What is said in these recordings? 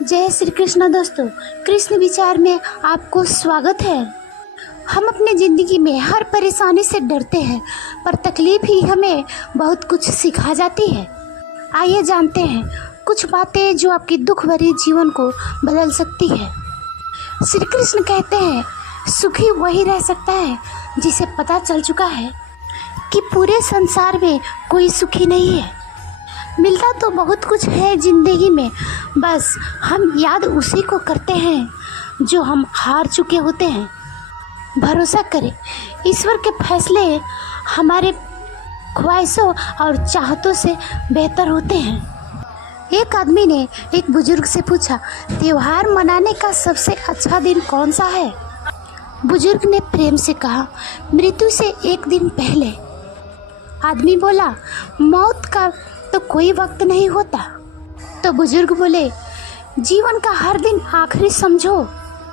जय श्री कृष्ण दोस्तों। कृष्ण विचार में आपको स्वागत है। हम अपने ज़िंदगी में हर परेशानी से डरते हैं, पर तकलीफ ही हमें बहुत कुछ सिखा जाती है। आइए जानते हैं कुछ बातें जो आपकी दुख भरे जीवन को बदल सकती है। श्री कृष्ण कहते हैं, सुखी वही रह सकता है जिसे पता चल चुका है कि पूरे संसार में कोई सुखी नहीं है। मिलता तो बहुत कुछ है ज़िंदगी में, बस हम याद उसी को करते हैं जो हम हार चुके होते हैं। भरोसा करें, ईश्वर के फैसले हमारे ख्वाहिशों और चाहतों से बेहतर होते हैं। एक आदमी ने एक बुजुर्ग से पूछा, त्योहार मनाने का सबसे अच्छा दिन कौन सा है? बुजुर्ग ने प्रेम से कहा, मृत्यु से एक दिन पहले। आदमी बोला, मौत का तो कोई वक्त नहीं होता। तो बुजुर्ग बोले, जीवन का हर दिन आखिरी समझो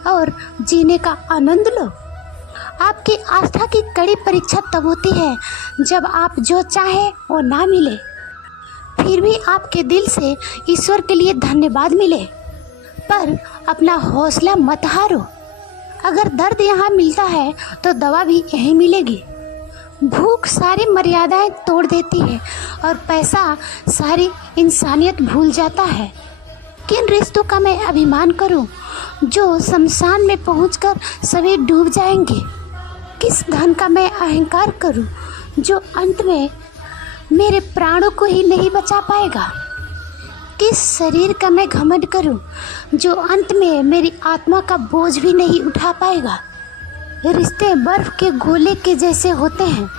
और जीने का आनंद लो। आपकी आस्था की कड़ी परीक्षा तब होती है जब आप जो चाहे वो ना मिले, फिर भी आपके दिल से ईश्वर के लिए धन्यवाद मिले। पर अपना हौसला मत हारो। अगर दर्द यहाँ मिलता है तो दवा भी यहीं मिलेगी। भूख सारी मर्यादाएं तोड़ देती है और पैसा सारी इंसानियत भूल जाता है। किन रिश्तों का मैं अभिमान करूं जो शमशान में पहुंचकर सभी डूब जाएंगे? किस धन का मैं अहंकार करूं जो अंत में मेरे प्राणों को ही नहीं बचा पाएगा? किस शरीर का मैं घमंड करूं जो अंत में मेरी आत्मा का बोझ भी नहीं उठा पाएगा? रिश्ते बर्फ के गोले के जैसे होते हैं।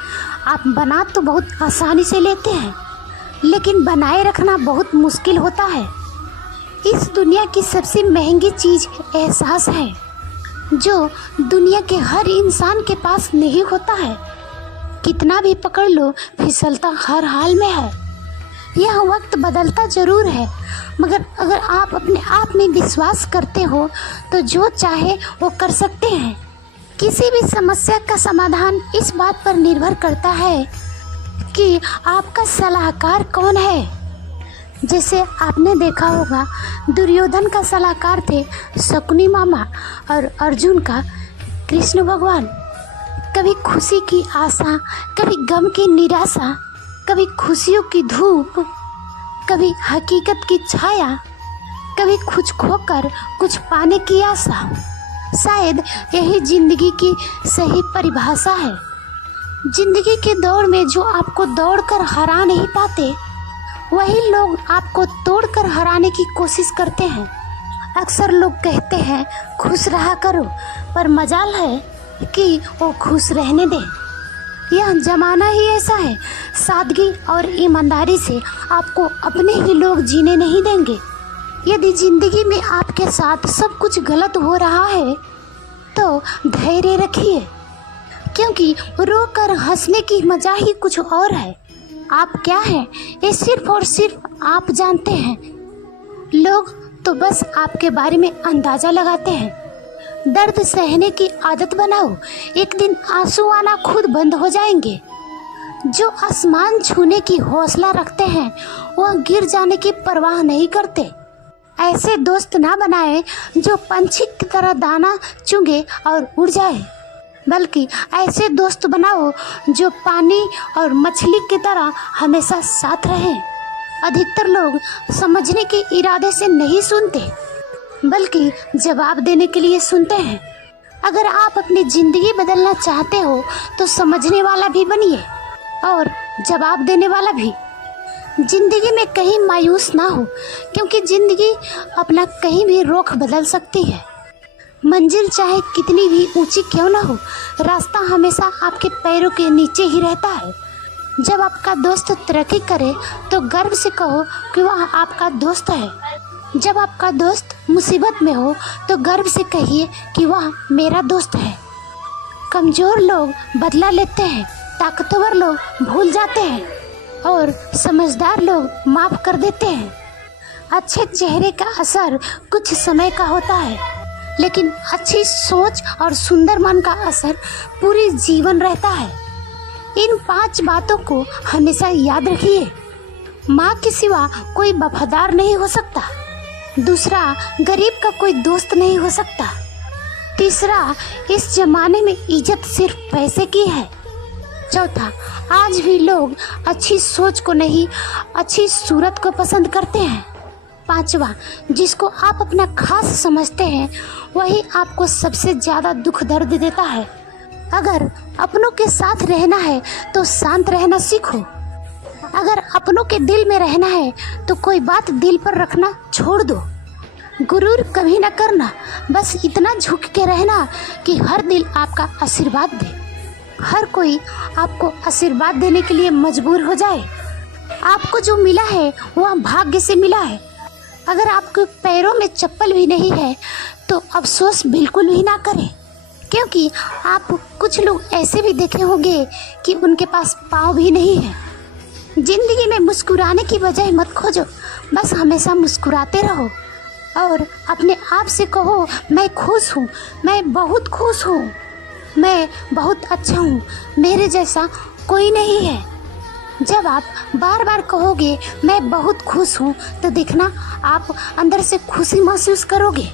आप बना तो बहुत आसानी से लेते हैं, लेकिन बनाए रखना बहुत मुश्किल होता है। इस दुनिया की सबसे महंगी चीज़ एहसास है, जो दुनिया के हर इंसान के पास नहीं होता है। कितना भी पकड़ लो, फिसलता हर हाल में है। यह वक्त बदलता जरूर है, मगर अगर आप अपने आप में विश्वास करते हो तो जो चाहे वो कर सकते हैं। किसी भी समस्या का समाधान इस बात पर निर्भर करता है कि आपका सलाहकार कौन है। जैसे आपने देखा होगा, दुर्योधन का सलाहकार थे शकुनी मामा और अर्जुन का कृष्ण भगवान। कभी खुशी की आशा, कभी गम की निराशा, कभी खुशियों की धूप, कभी हकीकत की छाया, कभी कुछ खोकर कुछ पाने की आशा। शायद यही जिंदगी की सही परिभाषा है। जिंदगी की दौड़ में जो आपको दौड़कर हरा नहीं पाते, वही लोग आपको तोड़कर हराने की कोशिश करते हैं। अक्सर लोग कहते हैं खुश रहा करो, पर मजाल है कि वो खुश रहने दें। यह जमाना ही ऐसा है। सादगी और ईमानदारी से आपको अपने ही लोग जीने नहीं देंगे। यदि जिंदगी में आपके साथ सब कुछ गलत हो रहा है तो धैर्य रखिए, क्योंकि रोकर हंसने की मजा ही कुछ और है। आप क्या हैं ये सिर्फ और सिर्फ आप जानते हैं। लोग तो बस आपके बारे में अंदाज़ा लगाते हैं। दर्द सहने की आदत बनाओ, एक दिन आंसू आना खुद बंद हो जाएंगे। जो आसमान छूने की हौसला रखते हैं वह गिर जाने की परवाह नहीं करते। ऐसे दोस्त ना बनाएं जो पंछी की तरह दाना चुंगे और उड़ जाए, बल्कि ऐसे दोस्त बनाओ जो पानी और मछली की तरह हमेशा साथ रहें। अधिकतर लोग समझने के इरादे से नहीं सुनते, बल्कि जवाब देने के लिए सुनते हैं। अगर आप अपनी ज़िंदगी बदलना चाहते हो तो समझने वाला भी बनिए और जवाब देने वाला भी। जिंदगी में कहीं मायूस ना हो, क्योंकि जिंदगी अपना कहीं भी रुख बदल सकती है। मंजिल चाहे कितनी भी ऊंची क्यों ना हो, रास्ता हमेशा आपके पैरों के नीचे ही रहता है। जब आपका दोस्त तरक्की करे तो गर्व से कहो कि वह आपका दोस्त है। जब आपका दोस्त मुसीबत में हो तो गर्व से कहिए कि वह मेरा दोस्त है। कमज़ोर लोग बदला लेते हैं, ताकतवर लोग भूल जाते हैं और समझदार लोग माफ़ कर देते हैं। अच्छे चेहरे का असर कुछ समय का होता है, लेकिन अच्छी सोच और सुंदर मन का असर पूरी जीवन रहता है। इन 5 बातों को हमेशा याद रखिए। माँ के सिवा कोई वफादार नहीं हो सकता। दूसरा, गरीब का कोई दोस्त नहीं हो सकता। तीसरा, इस जमाने में इज्जत सिर्फ पैसे की है। चौथा, आज भी लोग अच्छी सोच को नहीं, अच्छी सूरत को पसंद करते हैं। पांचवा, जिसको आप अपना खास समझते हैं वही आपको सबसे ज़्यादा दुख दर्द देता है। अगर अपनों के साथ रहना है तो शांत रहना सीखो। अगर अपनों के दिल में रहना है तो कोई बात दिल पर रखना छोड़ दो। गुरूर कभी न करना, बस इतना झुक के रहना कि हर दिल आपका आशीर्वाद दे। हर कोई आपको आशीर्वाद देने के लिए मजबूर हो जाए। आपको जो मिला है वह भाग्य से मिला है। अगर आपके पैरों में चप्पल भी नहीं है तो अफसोस बिल्कुल भी ना करें, क्योंकि आप कुछ लोग ऐसे भी देखे होंगे कि उनके पास पाँव भी नहीं है। जिंदगी में मुस्कुराने की बजाय मत खोजो, बस हमेशा मुस्कुराते रहो और अपने आप से कहो, मैं खुश हूँ, मैं बहुत खुश हूँ, मैं बहुत अच्छा हूँ, मेरे जैसा कोई नहीं है। जब आप बार बार कहोगे मैं बहुत खुश हूँ तो देखना आप अंदर से खुशी महसूस करोगे।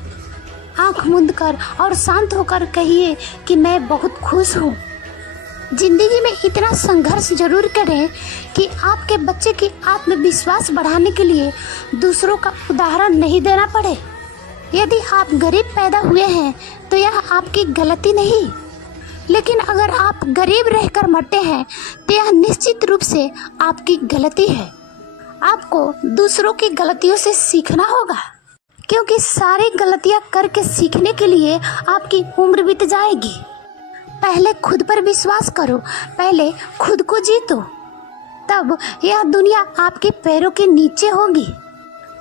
आँख मूंद कर और शांत होकर कहिए कि मैं बहुत खुश हूँ। जिंदगी में इतना संघर्ष जरूर करें कि आपके बच्चे की आत्मविश्वास बढ़ाने के लिए दूसरों का उदाहरण नहीं देना पड़े। यदि आप गरीब पैदा हुए हैं तो यह आपकी गलती नहीं, लेकिन अगर आप गरीब रहकर मरते हैं तो यह निश्चित रूप से आपकी गलती है। आपको दूसरों की गलतियों से सीखना होगा, क्योंकि सारी गलतियां करके सीखने के लिए आपकी उम्र बीत जाएगी। पहले खुद पर विश्वास करो, पहले खुद को जीतो, तब यह दुनिया आपके पैरों के नीचे होगी।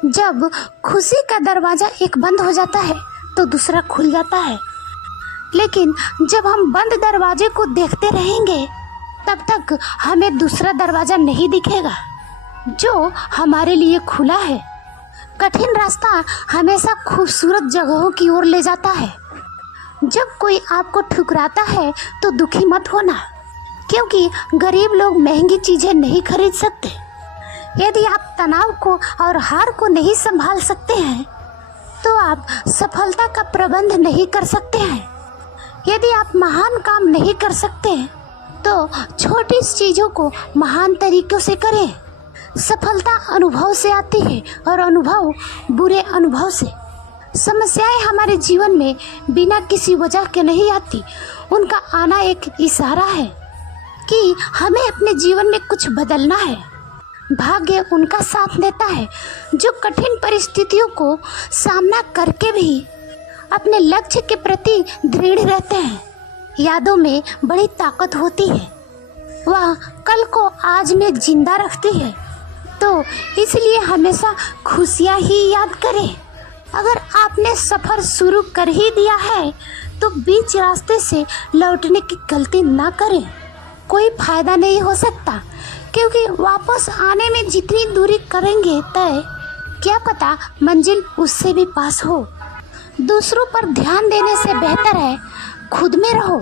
जब खुशी का दरवाज़ा एक बंद हो जाता है तो दूसरा खुल जाता है, लेकिन जब हम बंद दरवाजे को देखते रहेंगे तब तक हमें दूसरा दरवाज़ा नहीं दिखेगा जो हमारे लिए खुला है। कठिन रास्ता हमेशा खूबसूरत जगहों की ओर ले जाता है। जब कोई आपको ठुकराता है तो दुखी मत होना, क्योंकि गरीब लोग महंगी चीज़ें नहीं खरीद सकते। यदि आप तनाव को और हार को नहीं संभाल सकते हैं तो आप सफलता का प्रबंध नहीं कर सकते हैं। यदि आप महान काम नहीं कर सकते तो छोटी चीज़ों को महान तरीकों से करें। सफलता अनुभव से आती है और अनुभव बुरे अनुभव से। समस्याएं हमारे जीवन में बिना किसी वजह के नहीं आती, उनका आना एक इशारा है कि हमें अपने जीवन में कुछ बदलना है। भाग्य उनका साथ देता है जो कठिन परिस्थितियों को सामना करके भी अपने लक्ष्य के प्रति दृढ़ रहते हैं। यादों में बड़ी ताकत होती है, वह कल को आज में जिंदा रखती है, तो इसलिए हमेशा खुशियाँ ही याद करें। अगर आपने सफ़र शुरू कर ही दिया है तो बीच रास्ते से लौटने की गलती ना करें। कोई फ़ायदा नहीं हो सकता, क्योंकि वापस आने में जितनी दूरी करेंगे तय, क्या पता मंजिल उससे भी पास हो। दूसरों पर ध्यान देने से बेहतर है खुद में रहो,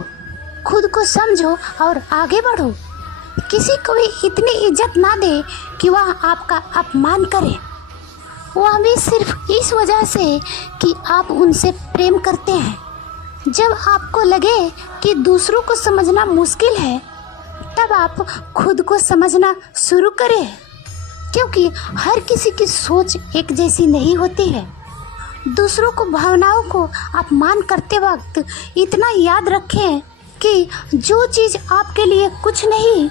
खुद को समझो और आगे बढ़ो। किसी को भी इतनी इज्जत ना दे कि वह आपका अपमान करे, वह भी सिर्फ इस वजह से कि आप उनसे प्रेम करते हैं। जब आपको लगे कि दूसरों को समझना मुश्किल है तब आप खुद को समझना शुरू करें, क्योंकि हर किसी की सोच एक जैसी नहीं होती है। दूसरों को भावनाओं को अपमान करते वक्त इतना याद रखें कि जो चीज़ आपके लिए कुछ नहीं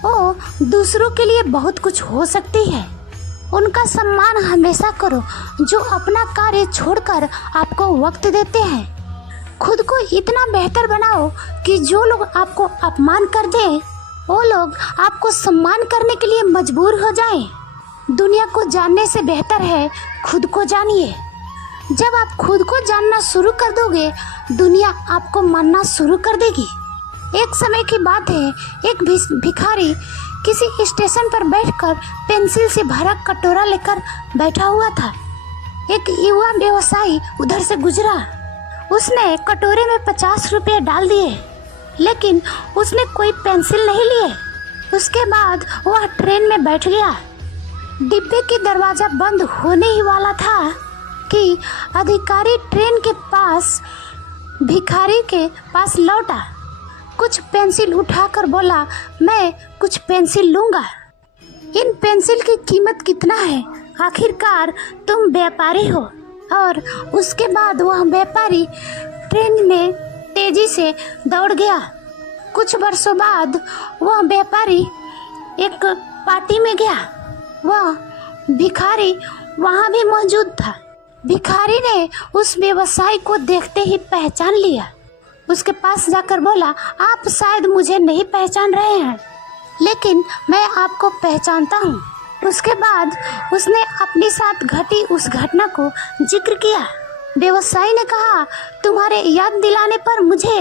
वो दूसरों के लिए बहुत कुछ हो सकती है। उनका सम्मान हमेशा करो जो अपना कार्य छोड़कर आपको वक्त देते हैं। खुद को इतना बेहतर बनाओ कि जो लोग आपको अपमान कर दें वो लोग आपको सम्मान करने के लिए मजबूर हो जाएं। दुनिया को जानने से बेहतर है खुद को जानिए। जब आप खुद को जानना शुरू कर दोगे दुनिया आपको मानना शुरू कर देगी। एक समय की बात है, एक भिखारी किसी स्टेशन पर बैठकर पेंसिल से भरा कटोरा लेकर बैठा हुआ था। एक युवा व्यवसायी उधर से गुजरा। उसने कटोरे में 50 रुपये डाल दिए, लेकिन उसने कोई पेंसिल नहीं लिए। उसके बाद वह ट्रेन में बैठ गया। डिब्बे की दरवाज़ा बंद होने ही वाला था कि अधिकारी ट्रेन के पास भिखारी के पास लौटा। कुछ पेंसिल उठाकर बोला, मैं कुछ पेंसिल लूँगा। इन पेंसिल की कीमत कितना है? आखिरकार तुम व्यापारी हो। और उसके बाद वह व्यापारी ट्रेन में तेजी से दौड़ गया। कुछ वर्षों बाद वह व्यापारी एक पार्टी में गया। वह भिखारी वहाँ भी मौजूद था। भिखारी ने उस व्यवसायी को देखते ही पहचान लिया। उसके पास जाकर बोला, आप शायद मुझे नहीं पहचान रहे हैं, लेकिन मैं आपको पहचानता हूँ। उसके बाद उसने अपने साथ घटी उस घटना को जिक्र किया। व्यवसायी ने कहा, तुम्हारे याद दिलाने पर मुझे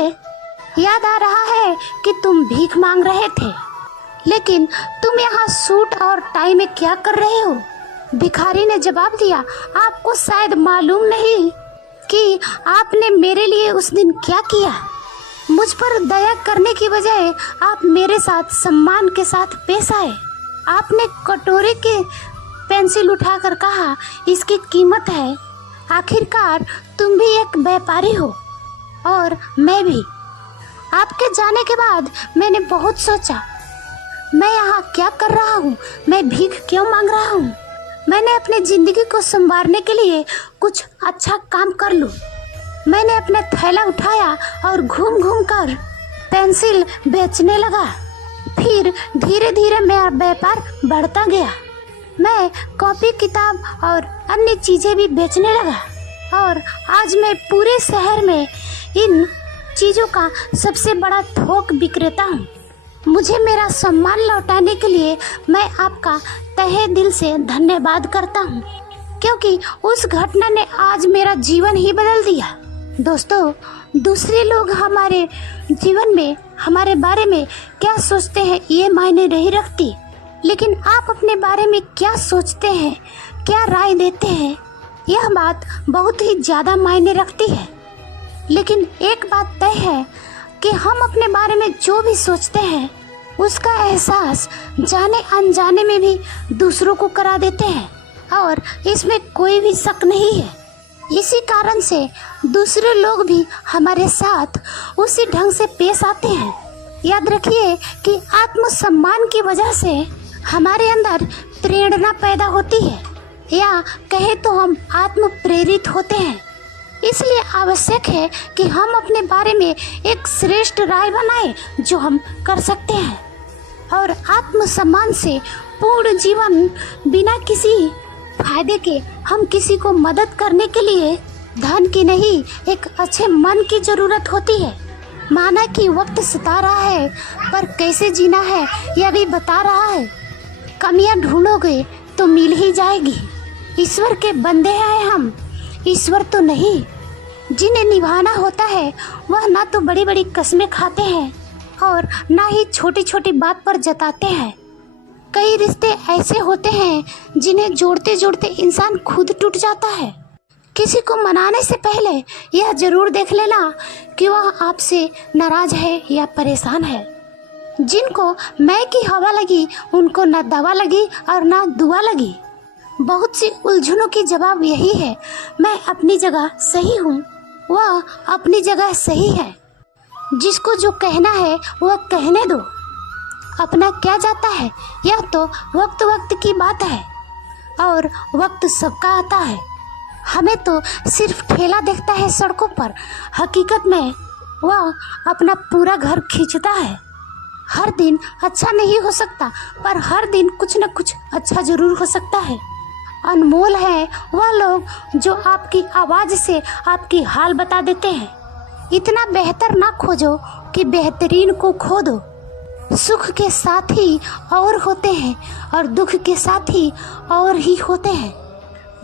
याद आ रहा है कि तुम भीख मांग रहे थे, लेकिन तुम यहाँ सूट और टाई में क्या कर रहे हो? भिखारी ने जवाब दिया, आपको शायद मालूम नहीं कि आपने मेरे लिए उस दिन क्या किया। मुझ पर दया करने की बजाय आप मेरे साथ सम्मान के साथ पेश आए। आपने कटोरे के पेंसिल उठाकर कहा, इसकी कीमत है। आखिरकार तुम भी एक व्यापारी हो और मैं भी। आपके जाने के बाद मैंने बहुत सोचा, मैं यहाँ क्या कर रहा हूँ? मैं भीख क्यों मांग रहा हूँ? मैंने अपनी ज़िंदगी को संवारने के लिए कुछ अच्छा काम कर लूँ। मैंने अपना थैला उठाया और घूम घूम कर पेंसिल बेचने लगा। फिर धीरे धीरे मेरा व्यापार बढ़ता गया। मैं कॉपी किताब और अन्य चीज़ें भी बेचने लगा और आज मैं पूरे शहर में इन चीज़ों का सबसे बड़ा थोक विक्रेता हूँ। मुझे मेरा सम्मान लौटाने के लिए मैं आपका तहे दिल से धन्यवाद करता हूँ, क्योंकि उस घटना ने आज मेरा जीवन ही बदल दिया। दोस्तों, दूसरे लोग हमारे जीवन में हमारे बारे में क्या सोचते हैं ये मायने नहीं रखती, लेकिन आप अपने बारे में क्या सोचते हैं, क्या राय देते हैं, यह बात बहुत ही ज़्यादा मायने रखती है। लेकिन एक बात तय है कि हम अपने बारे में जो भी सोचते हैं उसका एहसास जाने अनजाने में भी दूसरों को करा देते हैं और इसमें कोई भी शक नहीं है। इसी कारण से दूसरे लोग भी हमारे साथ उसी ढंग से पेश आते हैं। याद रखिए कि आत्मसम्मान की वजह से हमारे अंदर प्रेरणा पैदा होती है, या कहे तो हम आत्म प्रेरित होते हैं। इसलिए आवश्यक है कि हम अपने बारे में एक श्रेष्ठ राय बनाएं जो हम कर सकते हैं, और आत्मसम्मान से पूर्ण जीवन बिना किसी फायदे के हम किसी को मदद करने के लिए धन की नहीं, एक अच्छे मन की जरूरत होती है। माना कि वक्त सता रहा है, पर कैसे जीना है यह भी बता रहा है। कमियां ढूंढोगे तो मिल ही जाएगी। ईश्वर के बंदे हैं हम, ईश्वर तो नहीं। जिन्हें निभाना होता है वह ना तो बड़ी बड़ी कस्में खाते हैं और ना ही छोटी छोटी बात पर जताते हैं। कई रिश्ते ऐसे होते हैं जिन्हें जोड़ते जोड़ते इंसान खुद टूट जाता है। किसी को मनाने से पहले यह जरूर देख लेना कि वह आपसे नाराज है या परेशान है। जिनको मैं की हवा लगी उनको ना दवा लगी और ना दुआ लगी। बहुत सी उलझनों की जवाब यही है, मैं अपनी जगह सही हूँ, वह अपनी जगह सही है। जिसको जो कहना है वह कहने दो। अपना क्या जाता है यह तो वक्त वक्त की बात है, और वक्त सबका आता है। हमें तो सिर्फ ठेला देखता है सड़कों पर, हकीकत में वह अपना पूरा घर खींचता है। हर दिन अच्छा नहीं हो सकता, पर हर दिन कुछ न कुछ अच्छा जरूर हो सकता है। अनमोल है वह लोग जो आपकी आवाज़ से आपकी हाल बता देते हैं। इतना बेहतर ना खोजो कि बेहतरीन को खो दो। सुख के साथ ही और होते हैं और दुख के साथ ही और ही होते हैं।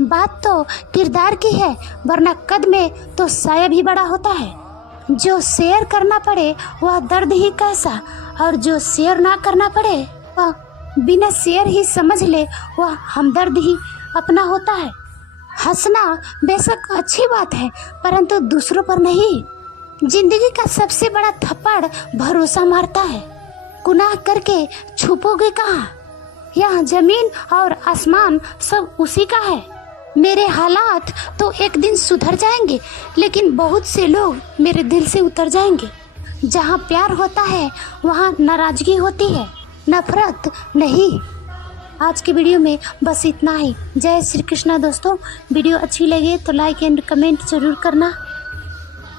बात तो किरदार की है, वरना कद में तो साया भी बड़ा होता है। जो शेयर करना पड़े वह दर्द ही कैसा, और जो शेयर ना करना पड़े वह बिना शेयर ही समझ ले वह हमदर्द ही अपना होता है। हंसना बेशक अच्छी बात है, परंतु दूसरों पर नहीं। जिंदगी का सबसे बड़ा थप्पड़ भरोसा मारता है। गुनाह करके छुपोगे कहाँ? यह जमीन और आसमान सब उसी का है। मेरे हालात तो एक दिन सुधर जाएंगे, लेकिन बहुत से लोग मेरे दिल से उतर जाएंगे। जहाँ प्यार होता है वहाँ नाराज़गी होती है, नफरत नहीं। आज की वीडियो में बस इतना ही। जय श्री कृष्णा दोस्तों। वीडियो अच्छी लगे तो लाइक एंड कमेंट ज़रूर करना।